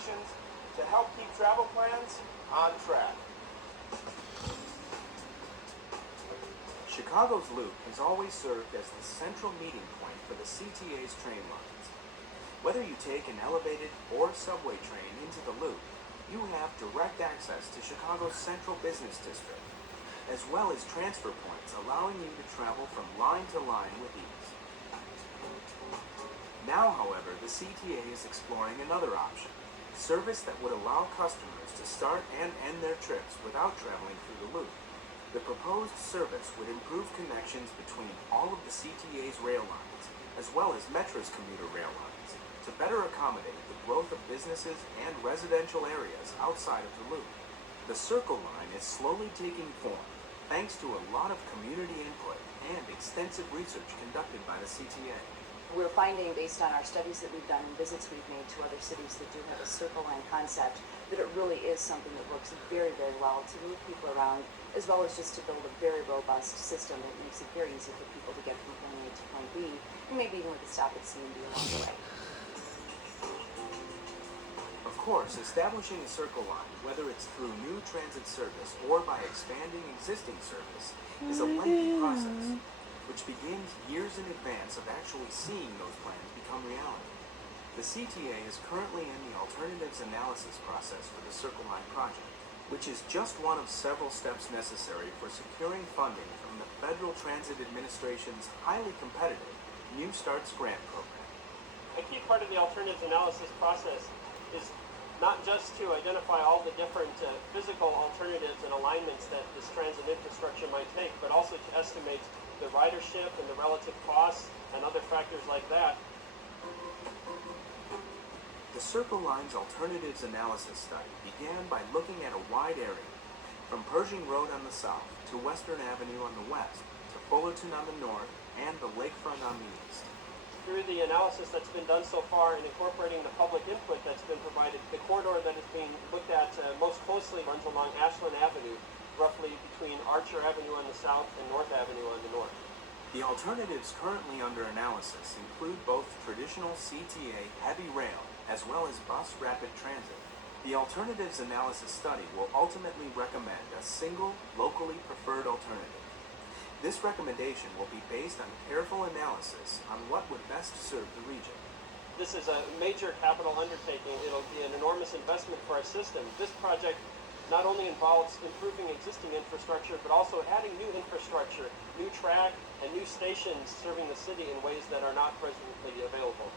connections to help keep travel plans on track. Chicago's Loop has always served as the central meeting point for the CTA's train lines. Whether you take an elevated or subway train into the Loop, you have direct access to Chicago's central business district, as well as transfer points allowing you to travel from line to line with ease. Now, however, the CTA is exploring another option, service that would allow customers to start and end their trips without traveling through the Loop. The proposed service would improve connections between all of the CTA's rail lines, as well as Metra's commuter rail lines, to better accommodate the growth of businesses and residential areas outside of the Loop. The Circle Line is slowly taking form, thanks to a lot of community input and extensive research conducted by the CTA. We're finding, based on our studies that we've done and visits we've made to other cities that do have a Circle Line concept, that it really is something that works very, very well to move people around, as well as just to build a very robust system that makes it very easy for people to get from point A to point B, and maybe even with a stop at C&D along the way. Of course, establishing a Circle Line, whether it's through new transit service or by expanding existing service, is a lengthy process, which begins years in advance of actually seeing those plans become reality. The CTA is currently in the alternatives analysis process for the Circle Line project, which is just one of several steps necessary for securing funding from the Federal Transit Administration's highly competitive New Starts Grant program. A key part of the alternatives analysis process is not just to identify all the different physical alternatives and alignments that this transit infrastructure might take, but also to estimate the ridership and the relative costs and other factors like that. The Circle Line's alternatives analysis study began by looking at a wide area, from Pershing Road on the south to Western Avenue on the west, to Fullerton on the north, and the lakefront on the east. Through the analysis that's been done so far and incorporating the public input that's been provided, the corridor that is being looked at most closely runs along Ashland Avenue, roughly between Archer Avenue on the south and North Avenue on the north. The alternatives currently under analysis include both traditional CTA heavy rail as well as bus rapid transit. The alternatives analysis study will ultimately recommend a single, locally preferred alternative. This recommendation will be based on careful analysis on what would best serve the region. This is a major capital undertaking. It'll be an enormous investment for our system. This project not only involves improving existing infrastructure, but also adding new infrastructure, new track, and new stations serving the city in ways that are not presently available.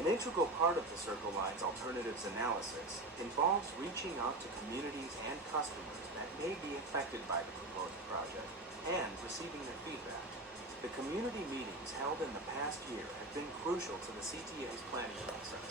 An integral part of the Circle Line's alternatives analysis involves reaching out to communities and customers that may be affected by the proposed project and receiving their feedback. The community meetings held in the past year have been crucial to the CTA's planning process.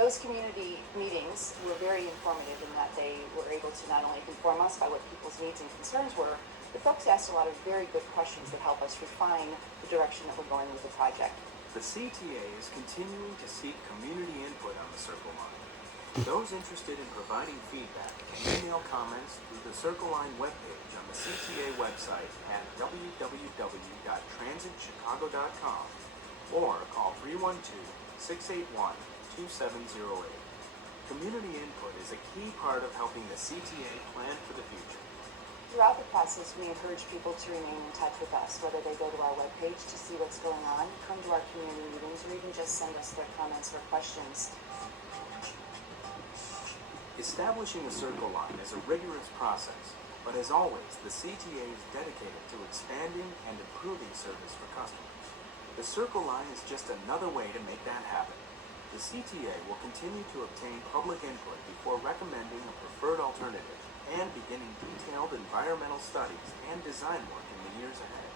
Those community meetings were very informative in that they were able to not only inform us by what people's needs and concerns were, but folks asked a lot of very good questions that help us refine the direction that we're going with the project. The CTA is continuing to seek community input on the Circle Line. Those interested in providing feedback can email comments through the Circle Line webpage on the CTA website at www.transitchicago.com or call 312-681-2708. Community input is a key part of helping the CTA plan for the future. Throughout the process, we encourage people to remain in touch with us, whether they go to our webpage to see what's going on, come to our community meetings, or even just send us their comments or questions. Establishing a Circle Line is a rigorous process, but as always, the CTA is dedicated to expanding and improving service for customers. The Circle Line is just another way to make that happen. The CTA will continue to obtain public input before recommending a preferred alternative and beginning detailed environmental studies and design work in the years ahead.